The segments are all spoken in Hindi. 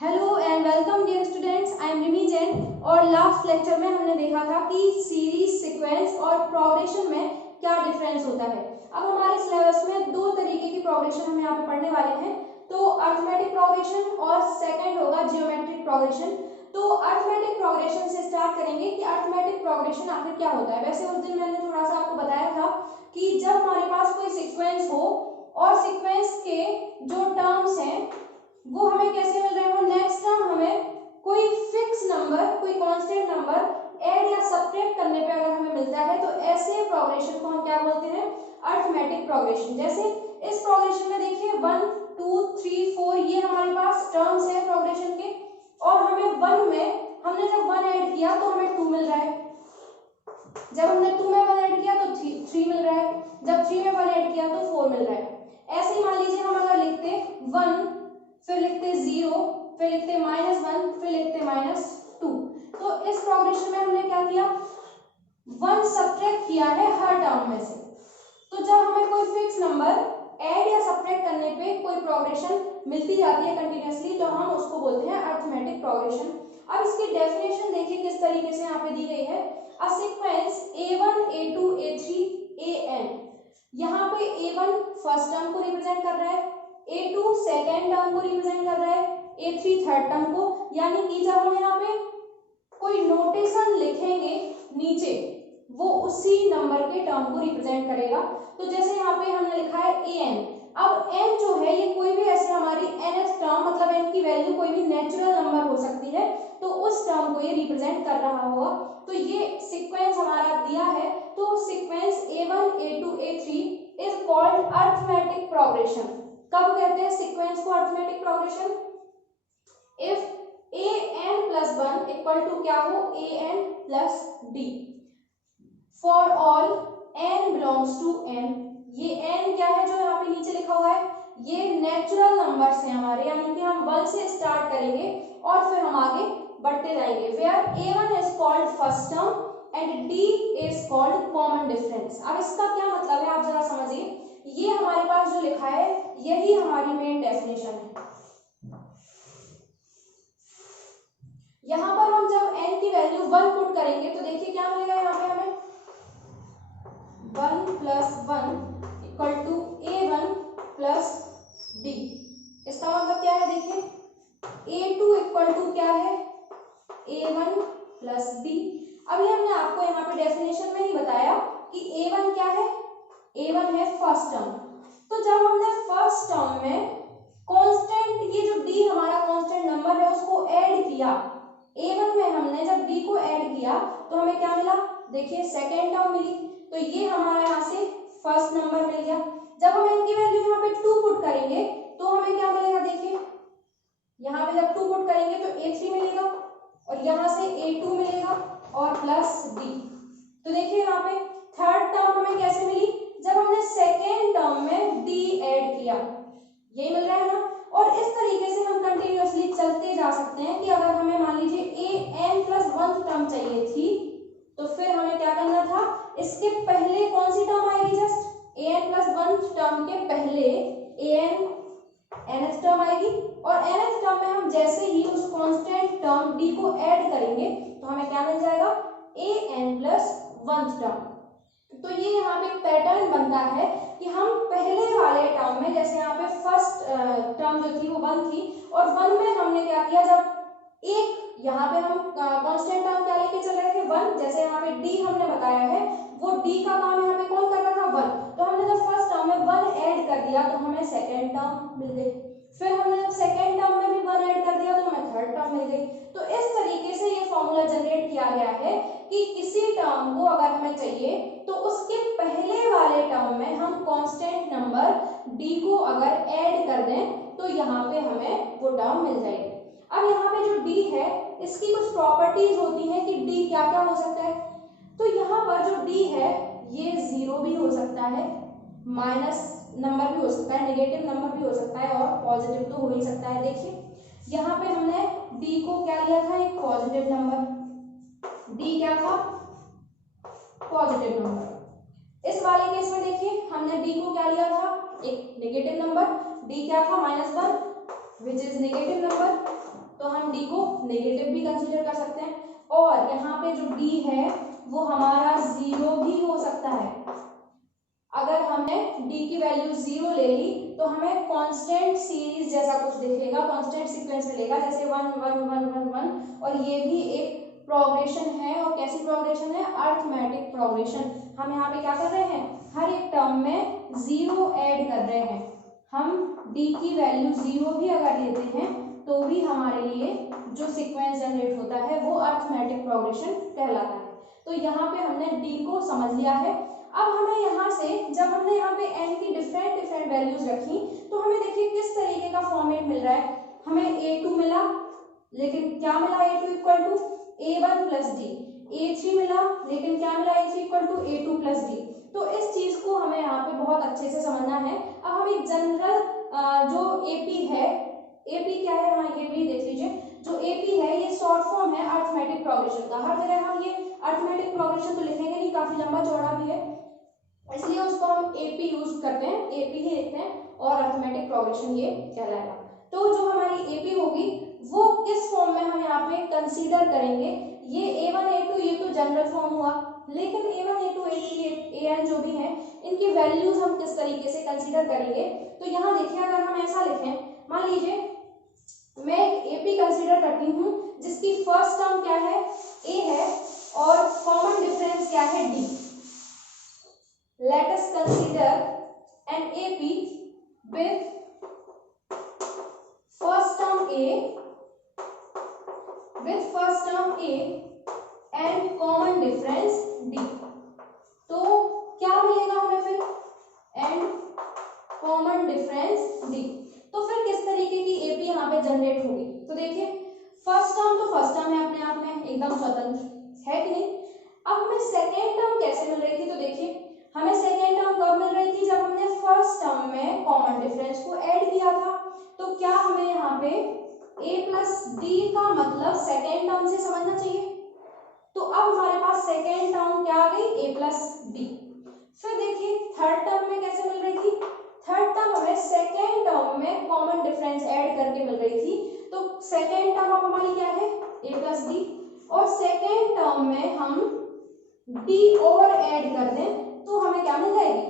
Hello and welcome dear students, I am Rimi Jain. और लास्ट लेक्चर में हमने देखा था कि सीरीज, सीक्वेंस और प्रोग्रेशन में क्या डिफरेंस होता है। अब हमारे सिलेबस में दो तरीके की प्रोग्रेशन हम यहाँ पे पढ़ने वाले हैं, तो अरिथमेटिक प्रोग्रेशन और सेकंड होगा जियोमेट्रिक प्रोग्रेशन। तो अरिथमेटिक प्रोग्रेशन से स्टार्ट करेंगे कि अरिथमेटिक प्रोग्रेशन आखिर क्या होता है। वैसे उस दिन मैंने थोड़ा सा आपको बताया था कि जब हमारे पास कोई सीक्वेंस हो और सीक्वेंस के जो टर्म्स हैं वो हमें कैसे मिल रहे हो, नेक्स्ट टर्म हमें कोई फिक्स नंबर, कोई कांस्टेंट नंबर ऐड या सब्ट्रैक्ट करने पे अगर हमें मिलता है तो ऐसे प्रोग्रेशन को हम क्या बोलते हैं, अरिथमेटिक प्रोग्रेशन। जैसे इस प्रोग्रेशन में देखिए 1 2 3 4 ये हमारे पास टर्म्स है प्रोग्रेशन के, और हमें 1 में हमने जब 1 ऐड किया तो हमें 2 मिल रहा है, जब हमने 2 में 1 ऐड किया तो 3 मिल रहा है, जब 3 में 1 ऐड किया तो 4 मिल रहा है। ऐसे ही मान लीजिए हम अगर लिखते 1 फिर लिखते 0 फिर लिखते -1 फिर लिखते -2, तो इस प्रोग्रेशन में हमने क्या किया, 1 सब्ट्रैक्ट किया है हर टर्म में से। तो जब हमें कोई फिक्स नंबर ऐड या सब्ट्रैक्ट करने पे कोई प्रोग्रेशन मिलती जाती है कंटिन्यूअसली, तो हम उसको बोलते हैं अरिथमेटिक प्रोग्रेशन। अब इसकी डेफिनेशन देखिए किस तरीके से यहाँ पे दी गई है। A sequence a1 a2 a3 an, यहाँ पे a1 फर्स्ट टर्म को रिप्रेजेंट कर रहा है, a2 सेकेंड टर्म को रिप्रेजेंट कर रहा है, a3 थर्ड टर्म को। यानी कि जब हम यहाँ पे कोई नोटेशन लिखेंगे नीचे वो उसी नंबर के टर्म को रिप्रेजेंट करेगा। तो जैसे यहाँ पे हमने लिखा है an, अब n जो है ये कोई भी ऐसे हमारी nth टर्म, मतलब n की वैल्यू कोई भी नेचुरल नंबर हो सकती है, तो उस टर्म को ये रिप्रेजेंट कर रहा होगा। तो ये सीक्वेंस हमारा दिया है, तो sequence a1 a2 a3 is called arithmetic progression. कब कहते हैं सीक्वेंस को arithmetic progression? If an plus 1 equal to क्या हो, an plus d for all n belongs to n। ये n क्या है जो यहाँ पे नीचे लिखा हुआ है, ये नेचुरल नंबर्स हैं हमारे, यानी कि हम 1 से स्टार्ट करेंगे और फिर हम आगे बढ़ते जाएंगे। Where a1 is called first term and d is called common difference. अब इसका क्या मतलब है आप जरा समझिए, ये हमारे पास जो लिखा है यही हमारी मेन डेफिनेशन है। यहाँ पर हम जब n की वैल्यू 1 पुट करेंगे तो देखिए क्या मिलेगा, यहाँ पे हमें 1 + 1 equal to a1 plus d। इसका मतलब क्या है, देखिए a2 इक्वल टू क्या है, a1 प्लस d। अभी हमने आपको यहाँ पे डेफिनेशन में ही बताया कि a1 क्या है, a1 है फर्स्ट टर्म। तो जब हमने फर्स्ट टर्म में कांस्टेंट, ये जो d हमारा कांस्टेंट नंबर है उसको ऐड किया, a1 में हमने जब d को ऐड किया तो हमें क्या मिला, देखिए सेकेंड टर्म मिली। तो ये हमारा यहाँ से फर्स्ट नंबर मिल गया। जब हम इनकी वैल्यू यहाँ पे 2 पुट करेंगे तो हमें क्या मिलेगा, देखिए यहाँ पे जब 2 पुट करेंगे तो a3 मिलेगा और यहाँ से a2 मिलेगा और प्लस d। तो देखिए यहाँ पे थर्ड टर्म हमें कैसे मिली, जब हमने सेकेंड टर्म में d ऐड किया, यही मिल रहा है ना। और इस तरीके से हम कंटिन्यूअसली चलते जा सकते हैं कि अगर हमें मान लीजिए an प्लस 1 टर्म चाहिए थी तो फिर हमें क्या करना था, इसके पहले कौन सी टर्म आएगी, जस्ट an प्लस 1 टर्म के पहले an nth टर्म आएगी, और nth टर्म में हम जैसे ही उस कांस्टेंट टर्म d को ऐड करेंगे तो हमें क्या मिल जाएगा, an प्लस 1 टर्म। तो ये यहाँ पे पैटर्न बनता है कि हम पहले वाले टर्म में, जैसे यहाँ पे फर्स्ट टर्म जो थी वो 1 थी और 1 में हमने क्या किया, जब एक यहाँ पे हम कांस्टेंट टर्म क्या लेके चल रहे थे 1, जैसे यहाँ पे d हमने बताया है वो d का काम यहाँ पे कौन कर रहा था 1, तो हमने जब फर्स्ट टर्म में 1 ऐड कर दिया तो हमें सेकेंड टर्म मिल गई, फिर हमने जब सेकेंड टर्म में भी 1 ऐड कर दिया तो हमें थर्ड टर्म मिल गई। तो इस तरीके से ये फॉर्मूला जनरेट किया गया है कि किसी टर्म को अगर हमें चाहिए तो उसके पहले वाले टर्म में हम कांस्टेंट नंबर d को अगर ऐड कर दें तो यहाँ पे हमें वो टर्म मिल जाएगी। अब यहाँ पे जो d है इसकी कुछ प्रॉपर्टीज होती हैं कि d क्या क्या हो सकता है। तो यहाँ पर जो d है ये 0 भी हो सकता है, माइनस नंबर भी हो सकता है, नेगेटिव नंबर भी हो सकता है और पॉजिटिव तो हो ही सकता है। देखिए यहाँ पे हमने d को क्या लिया था, एक पॉजिटिव नंबर, d क्या था, पॉजिटिव नंबर। इस वाले केस में देखिए हमने d को क्या लिया था, एक नेगेटिव नंबर, d क्या था -1 विच इज नेगेटिव नंबर। तो हम डी को नेगेटिव भी कंसीडर कर सकते हैं, और यहाँ पे जो डी है वो हमारा 0 भी हो सकता है। अगर हमने डी की वैल्यू 0 ले ली तो हमें कांस्टेंट सीरीज जैसा कुछ दिखेगा, कांस्टेंट सीक्वेंस मिलेगा, जैसे 1 1 1 1 1, और ये भी एक प्रोग्रेशन है। और कैसी प्रोग्रेशन है? Arithmetic progression. हम यहाँ पे क्या कर रहे हैं? हर एक टर्म में 0 ऐड कर रहे हैं। हम डी की वैल्यू 0 भी अगर लेते हैं तो भी हमारे लिए जो सीक्वेंस जनरेट होता है वो अरिथमेटिक प्रोग्रेशन कहलाता है। तो यहाँ पे हमने डी को समझ लिया है। अब हमें यहाँ से, जब हमने यहाँ पे n की डिफरेंट वैल्यूज रखी, तो हमें देखिए किस तरीके का फॉर्मेट मिल रहा है। हमें a2 मिला, लेकिन क्या मिला? a2 equal to a1 plus D. a3 मिला, लेकिन क्या मिला? a3 equal to a2 plus D. तो इस चीज को हमें यहाँ पे बहुत अच्छे से समझना है। अब हम एक जनरल जो AP है, AP क्या है? हाँ, ये भी देख लीजिए। जो AP है ये शॉर्ट फॉर्म है अरिथमेटिक प्रोग्रेशन का। हर जगह हम ये अरिथमेटिक प्रोग्रेशन तो लिखेंगे नहीं, काफी लंबा चौड़ा भी है, इसलिए उसको हम AP यूज करते हैं, AP ही लिखते हैं, और अरिथमेटिक प्रोग्रेशन ये कहलाएगा। तो जो हमारी AP होगी वो किस फॉर्म में हम यहाँ पे कंसीडर करेंगे? ये A1 A2 ये तो जनरल फॉर्म हुआ, लेकिन A1 A2 A3 AN जो भी है, इनकी वैल्यूज हम किस तरीके से कंसीडर करेंगे? तो यहाँ देखिए, अगर हम ऐसा लिखें, मान लीजिए मैं एक AP कंसीडर करती हूँ जिसकी फर्स्ट टर्म क्या है? A है, और कॉमन डिफरेंस क्या है? D। Let us consider an AP with first term A and common difference D। तो क्या मिलेगा हमें फिर? and common difference D। तो फिर किस तरीके की AP यहाँ पे जनरेट होगी? तो देखिए, फर्स्ट टर्म तो फर्स्ट टर्म है अपने आप में एकदम स्वतंत्र है कि नहीं। अब हमें सेकेंड टर्म कैसे मिल रही थी? तो देखिए, हमें सेकेंड टर्म कब मिल रही थी? जब हमने फर्स्ट टर्म में कॉमन डिफरेंस को ऐड किया था। तो क्या हमें यहाँ पे a प्लस डी का मतलब सेकेंड टर्म से समझना चाहिए। तो अब हमारे पास सेकेंड टर्म क्या आ गई? a plus D. फिर देखिए थर्ड टर्म में कैसे मिल रही थी? थर्ड टर्म हमें सेकेंड टर्म में कॉमन डिफरेंस ऐड करके मिल रही थी। तो सेकेंड टर्म अब हमारी क्या है? a प्लस डी, और सेकेंड टर्म में हम d और ऐड कर दें तो हमें क्या मिल जाएगी?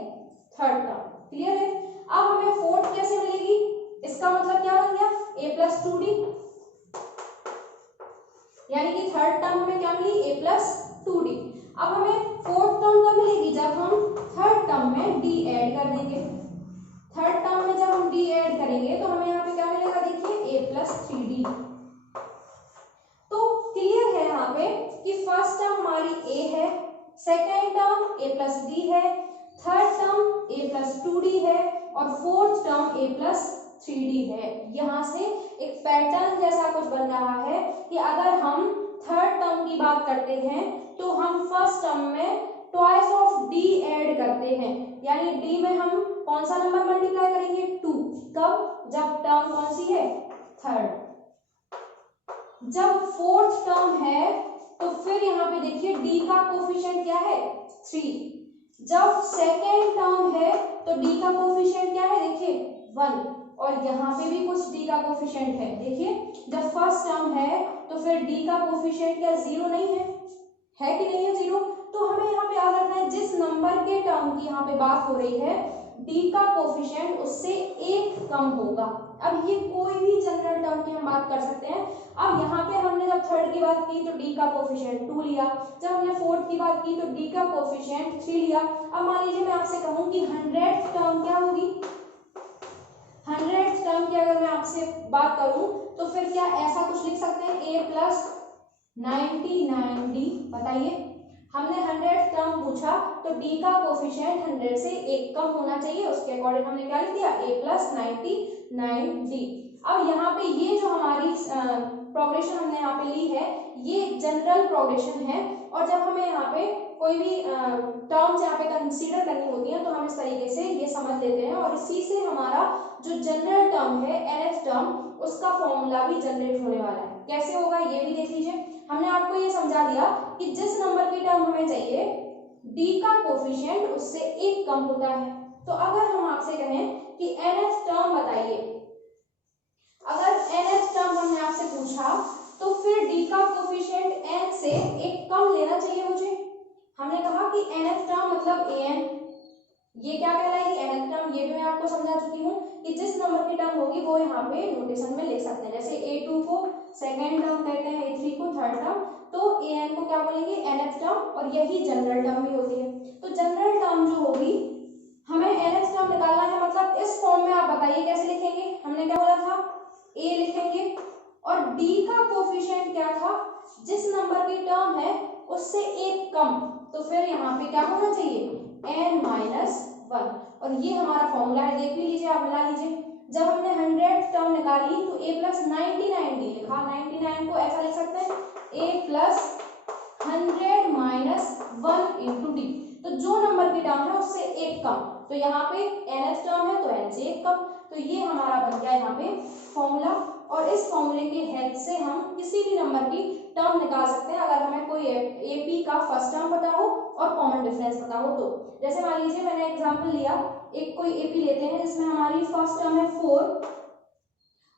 Third term. क्लियर है? अब हमें फोर्थ कैसे मिलेगी? इसका मतलब क्या बन गया? a प्लस 2d, यानी कि थर्ड टर्म हमें क्या मिली? a plus 2d। अब हमें फोर्थ टर्म कब मिलेगी? जब हम थर्ड टर्म में d ऐड कर देंगे। थर्ड टर्म में जब हम d ऐड करेंगे तो हमें यहाँ पे क्या मिलेगा? देखिए a प्लस 3d। तो क्लियर है यहाँ पे कि फर्स्ट टर्म हमारी a है, second term a plus d है, third term a plus 2d है, और fourth term a plus 3d है। यहाँ से एक पैटर्न जैसा कुछ बन रहा है कि अगर हम थर्ड टर्म की बात करते हैं तो हम फर्स्ट टर्म में ट्वाइस ऑफ d ऐड करते हैं, यानी d में हम कौन सा नंबर मल्टीप्लाई करेंगे? 2। कब? जब टर्म कौन सी है? थर्ड। जब फोर्थ टर्म है तो फिर यहाँ पे देखिए d का कोफिशिएंट क्या है? 3। जब सेकेंड टर्म है तो d का कोफिशिएंट क्या है? देखिए 1, और यहाँ पे भी कुछ d का कोफिशिएंट है। देखिए जब फर्स्ट टर्म है तो फिर d का कोफिशिएंट क्या 0 नहीं है? है कि नहीं है 0? तो हमें यहाँ पे याद रखना है जिस नंबर के टर्म की यहाँ पे बात हो रही है d का कोफिशिएंट उससे 1 कम होगा। अब ये कोई भी जनरल टर्म की हम बात कर सकते हैं। अब यहाँ पे हमने जब थर्ड की बात की तो d का कोफिशिएंट 2 लिया, जब हमने फोर्थ की बात की तो d का कोफिशिएंट 3 लिया। अब मान लीजिए मैं आपसे कहूँ कि 100th टर्म क्या होगी? 100th टर्म की अगर मैं आपसे बात करूं तो फिर क्या ऐसा कुछ लिख सकते हैं? a plus 99d। बताइए, हमने 100th टर्म पूछा तो d का कोफिशिएंट 100 से 1 कम होना चाहिए, उसके अकॉर्डिंग हमने क्या लिख दिया? a plus 99d। अब यहाँ पे ये जो हमारी प्रोग्रेशन हमने यहाँ पे ली है ये जनरल प्रोग्रेशन है, और जब हमें यहाँ पे कोई भी टर्म्स यहाँ पे कंसीडर करनी होती है तो हम इस तरीके से ये समझ लेते हैं, और इसी से हमारा जो जनरल टर्म है nth टर्म उसका फॉर्मूला भी जनरेट होने वाला है। कैसे होगा ये भी देख लीजिए। हमने आपको ये समझा दिया कि जिस नंबर की टर्म हमें चाहिए d का कोफिशिएंट उससे 1 कम होता है। तो अगर हम आपसे कहें कि nth टर्म बताइए, अगर nth टर्म हमने आपसे पूछा तो फिर d का कोफिशिएंट n से एक कम लेना चाहिए मुझे। हमने कहा कि nth टर्म मतलब an, ये क्या कहलाएगी nth टर्म, ये भी मैं आपको समझा चुकी हूँ कि जिस नंबर की टर्म होगी वो यहाँ पे नोटेशन में लिख सकते हैं। जैसे a2 को सेकेंड टर्म कहते हैं, a3 को थर्ड टर्म, तो an को क्या बोलेंगे nth टर्म, और यही जनरल टर्म भी होती है। तो जनरल टर्म जो होगी हमें nth टर्म निकालना है, मतलब इस फॉर्म में आप बताइए कैसे लिखेंगे। हमने क्या बोला था, a लिखेंगे और d का कोफिशिएंट क्या था, जिस नंबर की टर्म है उससे एक कम, तो फिर यहाँ पे क्या होना चाहिए n-1, और ये हमारा फॉर्मूला है। देख लीजिए, आप मिला लीजिए। जब हमने 100 टर्म निकाली तो a प्लस 99 लिखा, 99 को ऐसा लिख सकते हैं a plus 100 minus 1 into D, तो जो नंबर की टर्म है उससे एक कम, तो यहाँ पे nth टर्म है तो n से एक कम, तो ये हमारा बन गया यहाँ पे फॉर्मूला। और इस फॉर्मूले की हेल्प से हम किसी भी नंबर की टर्म निकाल सकते हैं अगर हमें कोई एपी का फर्स्ट टर्म पता हो और कॉमन डिफरेंस पता हो तो। जैसे मान लीजिए मैंने एग्जांपल लिया, एक कोई एपी लेते हैं जिसमें हमारी फर्स्ट टर्म है 4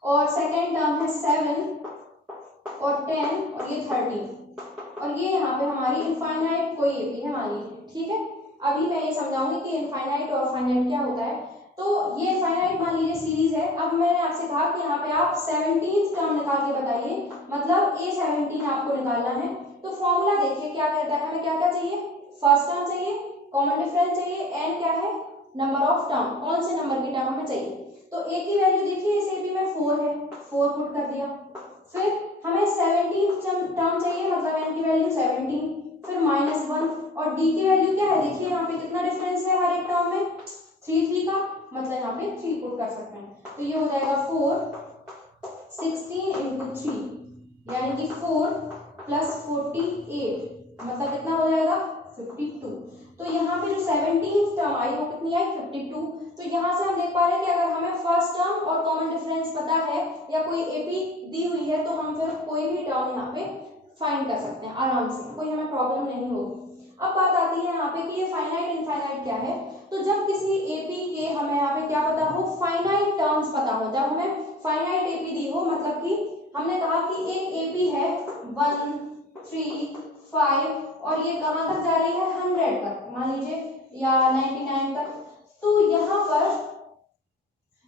और सेकेंड टर्म है 7 और 10 और ये 13, और ये यहाँ पे हमारी इनफाइनाइट कोई एपी है मान लीजिए, ठीक है। अभी मैं ये समझाऊंगी कि इनफाइनाइट और फाइनाइट क्या होता है। तो ये इनफाइनाइट मान लीजिए सीरीज है। अब मैंने आपसे कहा कि यहाँ पे आप 17 टर्म निकाल के बताइए, मतलब A17 आपको निकालना है। तो फॉर्मूला देखिए क्या कहता है, हमें क्या क्या चाहिए, फर्स्ट टर्म चाहिए, कॉमन डिफरेंस चाहिए, एन क्या है नंबर ऑफ टर्म, कौन से नंबर की टर्म हमें चाहिए। तो ए की वैल्यू देखिए इस एपी में 4 है, 4 पुट कर दिया। फिर हमें 17 टर्म चाहिए, मतलब एन की वैल्यू 17, फिर -1, और डी की वैल्यू क्या है, देखिए यहाँ पे कितना डिफरेंस है हर एक टर्म में, 3 का, मतलब यहाँ पे 3 पुट कर सकते हैं। तो ये हो जाएगा 4 16 इंटू 3 यानी कि 4 प्लस 48, मतलब कितना हो जाएगा 52। तो यहाँ पे जो 17 टर्म आई वो कितनी आई 52। तो यहाँ से हम देख पा रहे हैं कि अगर हमें फर्स्ट टर्म और कॉमन डिफरेंस पता है या कोई एपी दी हुई है तो हम फिर कोई भी टर्म यहाँ पे फाइंड कर सकते हैं आराम से, कोई हमें प्रॉब्लम नहीं होगी। अब बात आती है यहाँ पे कि ये फाइनाइट इनफाइनाइट क्या है। तो जब किसी एपी के हमें यहाँ पे क्या पता हो, फाइनाइट टर्म्स पता हो, जब हमें फाइनाइट एपी दी हो, मतलब कि हमने कहा कि एक एपी है 1 3 5 और ये कहाँ तक जा रही है 100 तक मान लीजिए या 99 तक। तो यहाँ पर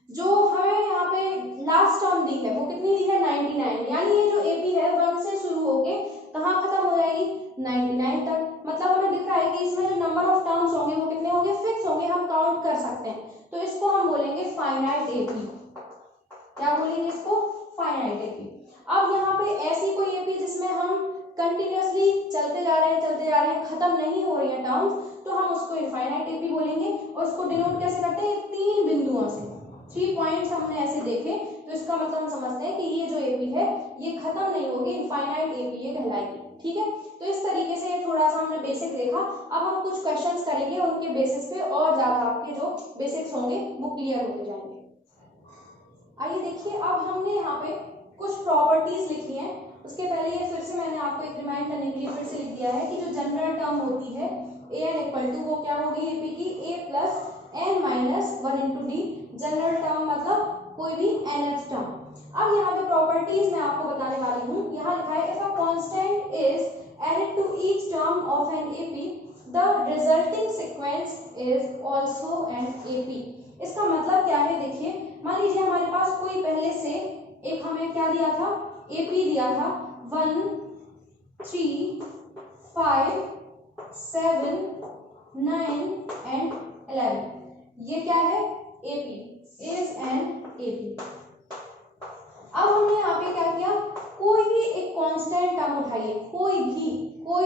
जो हमें यहाँ पे लास्ट टर्म दी है वो कितनी दी है 99, यानी ये जो एपी है 1 से शुरू होके कहाँ खत्म हो जाएगी 99 तक। मतलब हमें दिख रहा है कि इसमें जो नंबर ऑफ टर्म्स होंगे वो कितने होंगे, फिक्स होंगे, हम काउंट कर सकते हैं। तो इसको हम बोलेंगे फाइनाइट एपी। क्या बोलेंगे इसको, फाइनाइट एपी। अब यहाँ पे ऐसी कोई एपी जिसमें हम कंटिन्यूअसली चलते जा रहे हैं, खत्म नहीं हो रही है टर्म्स, तो हम उसको इनफाइनाइट एपी बोलेंगे। और उसको डिनोट कैसे करते हैं, 3 बिंदुओं से, 3 पॉइंट्स हमने ऐसे देखे तो इसका मतलब हम समझते हैं कि ये जो एपी है ये खत्म नहीं होगी, इनफाइनाइट एपी ये कहलाएगी, ठीक है। तो इस तरीके से थोड़ा सा हमने बेसिक देखा। अब हम कुछ क्वेश्चंस करेंगे और उनके बेसिस पे और ज्यादा आपके जो बेसिक्स होंगे वो क्लियर होते जाएंगे। आइए देखिए, अब हमने यहाँ पे कुछ प्रॉपर्टीज लिखी हैं। उसके पहले ये फिर से मैंने आपको एक रिमाइंड करने के लिए फिर से लिख दिया है कि जो जनरल टर्म होती है an इक्वल टू वो क्या होगी एपी की a plus n minus 1 into D, general term मतलब कोई भी nth टर्म। अब यहाँ पे प्रॉपर्टीज मैं आपको बताने वाली हूँ। यहाँ लिखा है if a constant is added to each term of an AP the resulting sequence is also an AP। इसका मतलब क्या है, देखिए मान लीजिए हमारे पास कोई पहले से एक हमें क्या दिया था, एपी दिया था 1 3 5 7 9 एंड 11, ये क्या है एपी, इज एन एपी। अब हमने यहाँ पे क्या किया, कोई भी एक कांस्टेंट टर्म उठाइए, कोई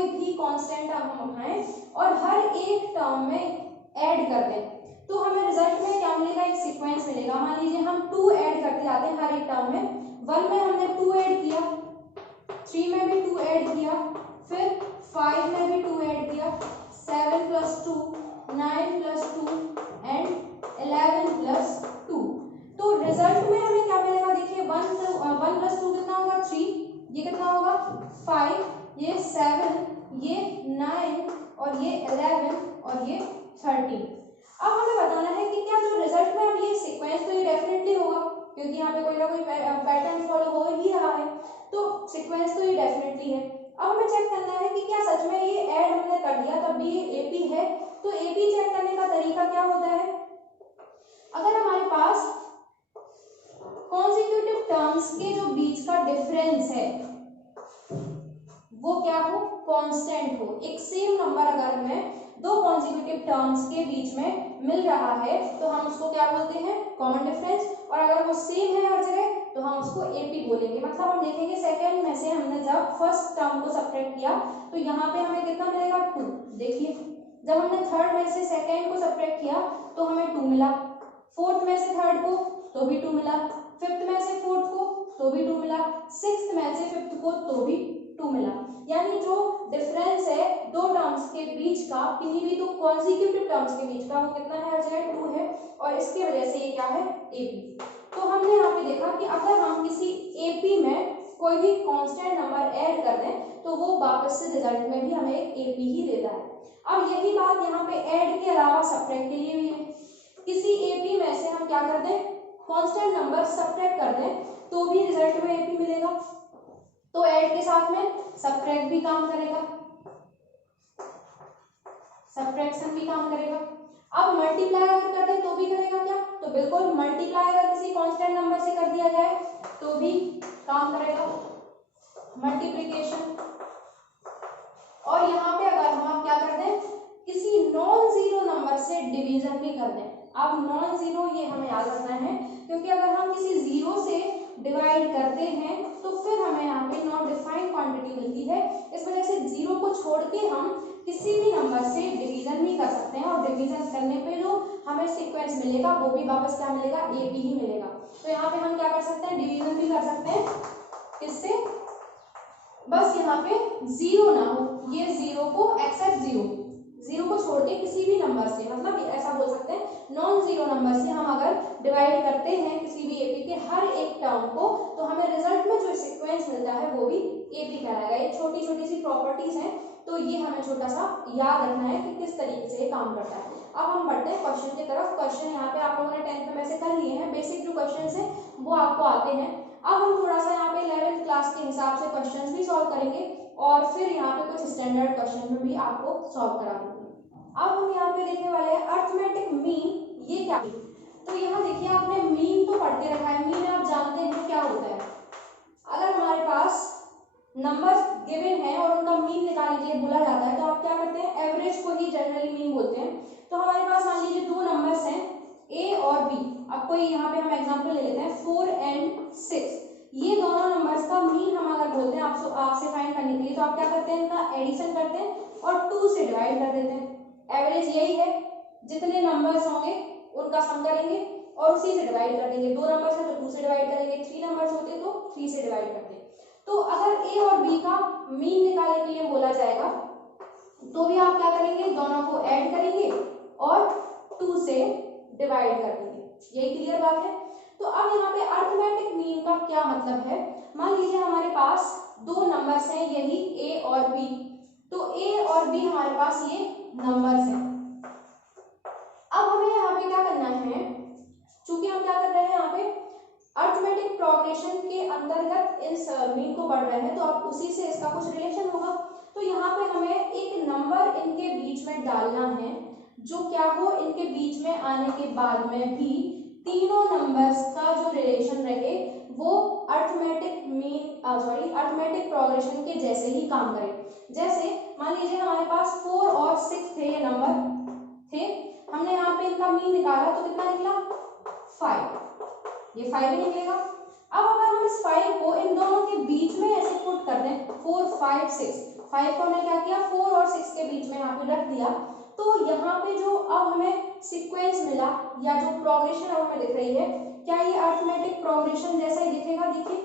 भी कांस्टेंट टर्म हम उठाएं और हर एक टर्म में ऐड कर दें, तो हमें रिजल्ट में क्या मिलेगा, एक सीक्वेंस मिलेगा। मान लीजिए हम 2 ऐड करते जाते हैं हर एक टर्म में, 1 में हमने 2 ऐड किया, 3 में भी 2 ऐड किया, फिर 5 में भी 2 ऐड किया, 7 प्लस 2 9 प्लस 2 एंड 11 प्लस 2। तो रिजल्ट में हमें क्या मिलेगा, देखिए 1 प्लस 2 कितना होगा 3, ये कितना होगा 5, ये 7, ये 9 और ये 11 और ये 13। अब हमें बताना है कि क्या जो रिजल्ट में अब ये सीक्वेंस तो ये डेफिनेटली होगा क्योंकि यहाँ पे कोई ना कोई हमें चेक करना है कि क्या सच में ये ऐड हमने कर दिया तब भी ये एपी है। तो एपी चेक करने का तरीका क्या होता है, अगर हमारे पास कॉन्जिक्यूटिव टर्म्स के जो बीच का डिफरेंस है वो क्या हो, कांस्टेंट हो। एक सेम नंबर अगर हमें दो कॉन्जिक्यूटिव टर्म्स के बीच में मिल रहा है तो हम उसको क्या बोलते हैं, कॉमन डिफरेंस। और अगर वो सेम है हर जगह तो हम उसको एपी बोलेंगे। मतलब हम देखेंगे सेकंड में से हमने जब फर्स्ट टर्म को सब्ट्रैक्ट किया तो यहाँ पे हमें कितना मिलेगा, 2। देखिए जब हमने थर्ड में से सेकंड को सब्ट्रैक्ट किया तो हमें 2 मिला, फोर्थ में से थर्ड को तो भी 2 मिला, फिफ्थ में से फोर्थ को तो भी 2 मिला, सिक्स्थ में से फिफ्थ को तो भी 2 मिला। यानी जो डिफरेंस है दो टर्म्स के बीच का, किन्हीं भी दो कॉन्जिक्यूटिव टर्म्स के बीच का, वो कितना है, हर जगह 2 है। और इसकी वजह से ये क्या है, एपी। तो हमने यहाँ पे देखा कि अगर हम किसी एपी में कोई भी कांस्टेंट नंबर ऐड कर दें तो वो वापस से रिजल्ट में भी हमें एक एपी ही देता है। अब यही बात यहाँ पे ऐड के अलावा सब्ट्रैक्ट के लिए भी है। किसी एपी में से हम क्या कर दें, कांस्टेंट नंबर सब्ट्रैक्ट कर दें तो भी रिजल्ट में एपी मिलेगा। तो ऐड के साथ में सब्ट्रैक्ट भी काम करेगा, सब्ट्रैक्शन भी काम करेगा। अब मल्टीप्लाई अगर कर दें तो भी करेगा क्या, तो बिल्कुल मल्टीप्लाई अगर किसी कांस्टेंट नंबर से कर दिया जाए तो भी काम करेगा, मल्टीप्लिकेशन। और यहाँ पे अगर हम क्या कर दें, किसी नॉन जीरो नंबर से डिवीजन भी कर दें। अब नॉन जीरो ये हमें याद रखना है क्योंकि अगर हम किसी जीरो से डिवाइड करते हैं तो फिर हमें यहाँ पे नॉट डिफाइंड क्वांटिटी मिलती है। इस वजह से जीरो को छोड़ के हम किसी भी नंबर से डिवीजन भी कर सकते हैं और डिवीजन करने पे जो हमें सीक्वेंस मिलेगा वो भी वापस क्या मिलेगा, एपी ही मिलेगा। तो यहाँ पे हम क्या कर सकते हैं, डिवीजन भी कर सकते हैं। किससे, बस यहाँ पे जीरो ना हो, ये जीरो को एक्सेप्ट जीरो को छोड़ के किसी भी नंबर से, मतलब ऐसा बोल सकते हैं नॉन जीरो नंबर से हम अगर डिवाइड करते हैं किसी भी एपी के हर एक टर्म को तो हमें रिजल्ट में जो सीक्वेंस मिलता है वो भी एपी कहलाएगा। ये छोटी छोटी सी प्रॉपर्टीज हैं तो ये हमें छोटा सा याद रखना है कि किस तरीके से ये काम करता है। अब हम बढ़ते हैं क्वेश्चन की तरफ। क्वेश्चन यहाँ पे आप लोगों ने 10th में से कर लिए हैं, बेसिक जो क्वेश्चन है वो आपको आते हैं। अब हम थोड़ा सा यहाँ पे 11th क्लास के हिसाब से क्वेश्चंस भी सॉल्व करेंगे और फिर यहाँ पे कुछ स्टैंडर्ड क्वेश्चन में भी आपको सॉल्व करा दूंगी। अब हम यहाँ पे देखने वाले हैं अर्थमेटिक मीन, ये क्या है। तो यहाँ देखिए आपने मीन तो पढ़ के रखा है, मीन आप जानते हैं क्या होता है। अगर हमारे पास नंबर गिवन है और उनका मीन निकालने के लिए बोला जाता है तो आप क्या करते हैं, एवरेज को ही जनरली मीन बोलते हैं। तो हमारे पास मान लीजिए दो नंबर्स हैं ए और बी। अब कोई यहाँ पे हम एग्जांपल ले लेते हैं 4 और 6। ये दोनों नंबर्स का मीन हम अगर बोलते हैं आपसे फाइंड करने के लिए तो आप क्या करते हैं, इनका एडिशन करते हैं और 2 से डिवाइड कर देते हैं। एवरेज यही है, जितने नंबर्स होंगे उनका सम करेंगे और उसी से डिवाइड कर देंगे। 2 नंबर्स है तो 2 से डिवाइड करेंगे, 3 नंबर्स होते तो 3 से डिवाइड करते। तो अगर ए और बी का मीन निकालने के लिए बोला जाएगा तो भी आप क्या करेंगे, दोनों को ऐड करेंगे और 2 से डिवाइड कर देंगे। यही क्लियर बात है। तो अब यहाँ पे अर्थमेटिक मीन का क्या मतलब है, मान लीजिए हमारे पास दो नंबर्स हैं यही ए और बी। तो ए और बी हमारे पास ये नंबर्स हैं। अब हमें यहाँ पे क्या करना है, चूंकि हम क्या कर रहे हैं यहाँ पे अर्थमेटिक प्रोग्रेशन के अंतर्गत इस मीन को पढ़ रहे हैं तो आप उसी से इसका कुछ रिलेशन होगा। तो यहाँ पे हमें एक नंबर इनके बीच में डालना है जो क्या हो, इनके बीच में आने के बाद में भी तीनों नंबर्स का जो रिलेशन रहे वो अर्थमेटिक प्रोग्रेशन के जैसे ही काम करे। जैसे मान लीजिए हमारे पास 4 और 6 थे, ये नंबर थे, हमने यहाँ पे इनका मीन निकाला तो कितना निकला, 5। ये 5 ही निकलेगा। अब अगर हम इस 5 को इन दोनों के बीच में ऐसे पुट कर दें 4 5 6, 5 को हमने क्या किया 4 और 6 के बीच में यहाँ पे रख दिया, तो यहाँ पे जो अब हमें सीक्वेंस मिला या जो प्रोग्रेशन अब हमें दिख रही है, क्या ये अर्थमेटिक प्रोग्रेशन जैसा ही दिखेगा। देखिए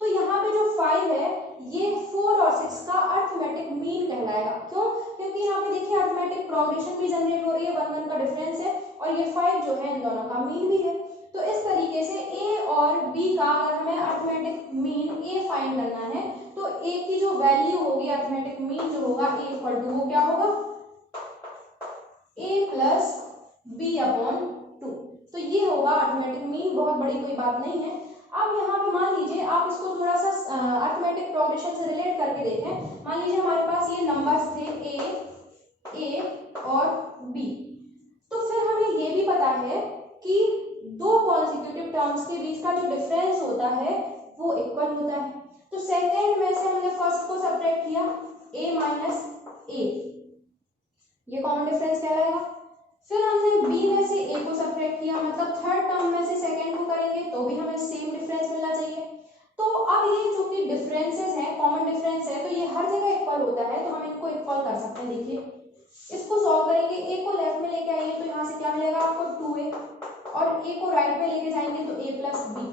तो यहाँ पे जो 5 है ये 4 और 6 का अर्थमेटिक मीन कहलाएगा। क्यों, क्योंकि यहाँ पे देखिए अर्थमेटिक प्रोग्रेशन भी जनरेट हो रही है, 1 1 का डिफरेंस है और ये 5 जो है इन दोनों का मीन भी है। तो इस तरीके से ए और बी का अगर हमें अर्थमेटिक मीन ए फाइंड करना है तो ए की जो वैल्यू होगी, अर्थमेटिक मीन जो होगा ए इक्वल टू वो क्या होगा, a प्लस बी अपॉन 2। तो ये होगा अर्थमेटिक मीन, बहुत बड़ी कोई बात नहीं है। अब यहाँ पे मान लीजिए आप इसको थोड़ा सा अरिथमेटिक प्रोग्रेशन से रिलेट करके देखें। मान लीजिए हमारे पास ये नंबर्स थे ए और बी, तो फिर हमें ये भी पता है कि दो कॉन्जिक्यूटिव टर्म्स के बीच का जो डिफरेंस होता है वो इक्वल होता है। तो सेकेंड में से हमने फर्स्ट को सब्ट्रैक्ट किया, a माइनस ए, ये कॉमन डिफरेंस कहलाएगा। फिर हमने b में से a को सब्ट्रैक्ट किया, मतलब थर्ड टर्म में से सेकेंड को करेंगे तो भी हमें सेम डिफरेंस मिलना चाहिए। तो अब ये जो कि डिफरेंसेस हैं, कॉमन डिफरेंस है, तो ये हर जगह इक्वल होता है, तो हम इनको इक्वल कर सकते हैं। देखिए इसको सॉल्व करेंगे, a को लेफ्ट में लेके आएंगे तो यहाँ से क्या मिलेगा आपको 2a, और a को राइट में लेके जाएंगे तो a प्लस बी।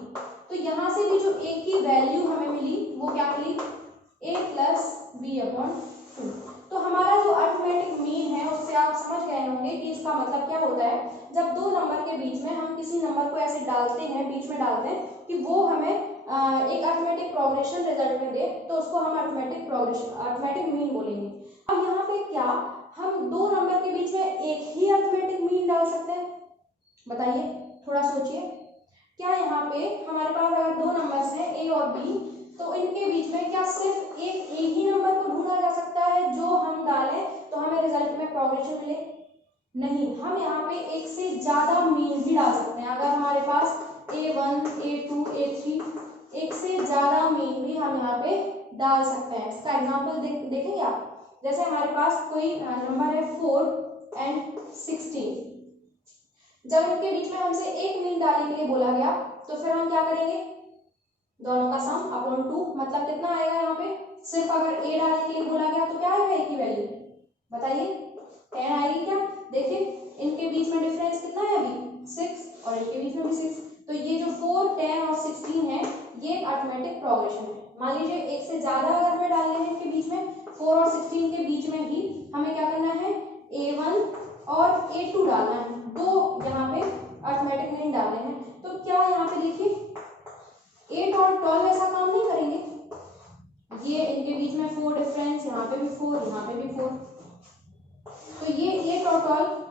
तो यहाँ से भी जो a की वैल्यू हमें मिली वो क्या मिली, a प्लस बी अपॉन 2। तो हमारा जो अरिथमेटिक मीन है उससे आप समझ गए होंगे कि इसका मतलब क्या होता है। जब दो नंबर के बीच में हम किसी नंबर को ऐसे डालते हैं, बीच में डालते हैं कि वो हमें एक अरिथमेटिक प्रोग्रेशन रिजल्ट में दे, तो उसको हम अरिथमेटिक मीन बोलेंगे। अब यहाँ पे क्या हम दो नंबर के बीच में एक ही अरिथमेटिक मीन डाल सकते हैं? बताइए, थोड़ा सोचिए। क्या यहाँ पे हमारे पास अगर दो नंबर्स हैं a और b, तो इनके बीच में क्या सिर्फ एक ही नंबर को ढूंढा जा सकता है जो हम डालें तो हमें रिजल्ट में प्रोग्रेशन मिले? नहीं, हम यहाँ पे एक से ज्यादा मीन भी डाल सकते हैं। अगर हमारे पास a1 a2 a3 एक से ज्यादा मीन भी हम यहाँ पे डाल सकते हैं। इसका एग्जाम्पल देखेंगे आप। जैसे हमारे पास कोई नंबर है 4 एंड 16, जब इनके बीच में हमसे एक मीन डालने के लिए बोला गया तो फिर हम क्या करेंगे, दोनों का सम अपॉन 2, मतलब कितना आएगा यहाँ पे, सिर्फ अगर a डालने के लिए बोला गया तो क्या आएगा a की वैल्यू, बताइए 10 आएगी क्या? देखिए इनके बीच में डिफरेंस कितना है अभी 6, और इनके बीच में भी 6, तो ये जो 4, 10 और 16 है ये एक अरिथमेटिक प्रोग्रेशन है। मान लीजिए एक से ज्यादा अगर हमें डालने हैं इनके बीच में, 4 और 16 के बीच में ही हमें क्या करना है, a1 और a2 डालना है, दो यहाँ पे अरिथमेटिक मीन डालने हैं। तो क्या यहाँ पे देखिए 8 और 12 ऐसा काम नहीं करेंगे, ये इनके बीच में 4 डिफरेंस, यहाँ पे भी 4, यहाँ पे भी 4, तो ये 8 और 12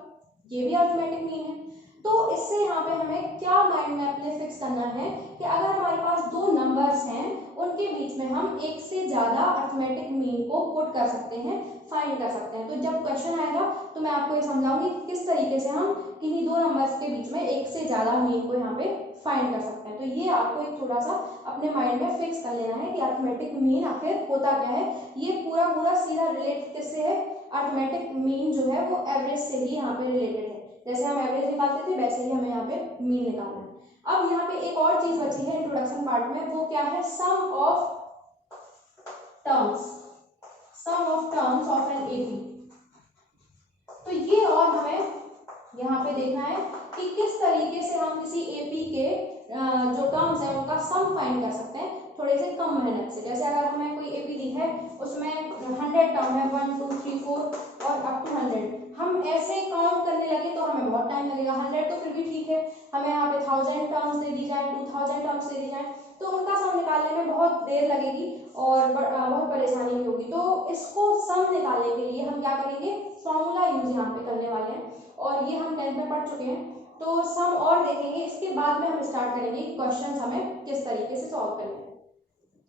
ये भी अरिथमेटिक मीन है। तो इससे यहाँ पे हमें क्या माइंड में अपने फिक्स करना है कि अगर हमारे पास दो नंबर्स हैं उनके बीच में हम एक से ज्यादा अरिथमेटिक मीन को पुट कर सकते हैं, फाइंड कर सकते हैं। तो जब क्वेश्चन आएगा तो मैं आपको ये समझाऊंगी किस तरीके से हम किन्हीं दो नंबर्स के बीच में एक से ज्यादा मीन को यहाँ पे फाइंड कर सकते हैं। तो ये आपको एक थोड़ा सा अपने माइंड में फिक्स कर लेना है कि अरिथमेटिक मीन आखिर होता क्या है। ये पूरा सीधा रिलेट किससे है, अरिथमेटिक मीन जो है वो एवरेज से ही यहाँ पे रिलेटेड है। जैसे हम एवरेज निकालते थे वैसे ही हमें यहाँ पे मीन निकालना है। अब यहाँ पे एक और चीज बची है इंट्रोडक्शन पार्ट में, वो क्या है, sum of terms of n AP. तो ये और हमें यहाँ पे देखना है कि किस तरीके से हम किसी एपी के जो टर्म्स हैं उनका सम फाइंड कर सकते हैं थोड़े से कम मेहनत से। जैसे अगर हमें कोई एपी दी है उसमें 100 टर्म है, 1 2 3 4 और अप टू 100, हम ऐसे काउंट करने लगे तो हमें बहुत टाइम लगेगा। 100 तो फिर भी ठीक है, हमें यहाँ पे 1000 टर्म्स दे दी जाए, 2000 टर्म्स दे दी जाए तो उनका सम निकालने में बहुत देर लगेगी और बहुत परेशानी भी होगी। तो इसको सम निकालने के लिए हम क्या करेंगे, फॉर्मूला यूज यहाँ पे करने वाले हैं, और ये हम 10th में पढ़ चुके हैं। तो सम और देखेंगे, इसके बाद में हम स्टार्ट करेंगे क्वेश्चन हमें किस तरीके से सॉल्व करने हैं।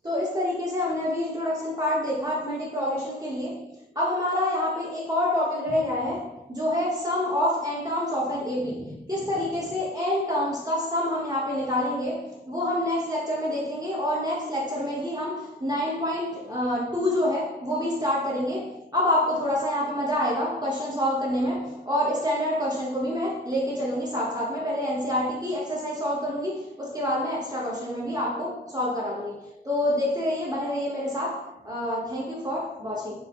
तो इस तरीके से हमने अभी इंट्रोडक्शन पार्ट देखा अरिथमेटिक प्रोग्रेशन के लिए। अब हमारा यहाँ पे एक और टॉपिक रह गया है जो है sum of n terms of n AP. किस तरीके से एन टर्म्स का सम हम यहाँ पे निकालेंगे वो हम नेक्स्ट लेक्चर में देखेंगे, और नेक्स्ट लेक्चर में ही हम 9.2 जो है वो भी स्टार्ट करेंगे। अब आपको थोड़ा सा यहाँ पे मजा आएगा क्वेश्चन सॉल्व करने में, और स्टैंडर्ड क्वेश्चन को भी मैं लेके चलूंगी साथ साथ में। पहले एनसीईआरटी की एक्सरसाइज सॉल्व करूंगी, उसके बाद में एक्स्ट्रा क्वेश्चन में भी आपको सॉल्व करा दूंगी। तो देखते रहिए, बने रहिए मेरे साथ। Thank you for watching.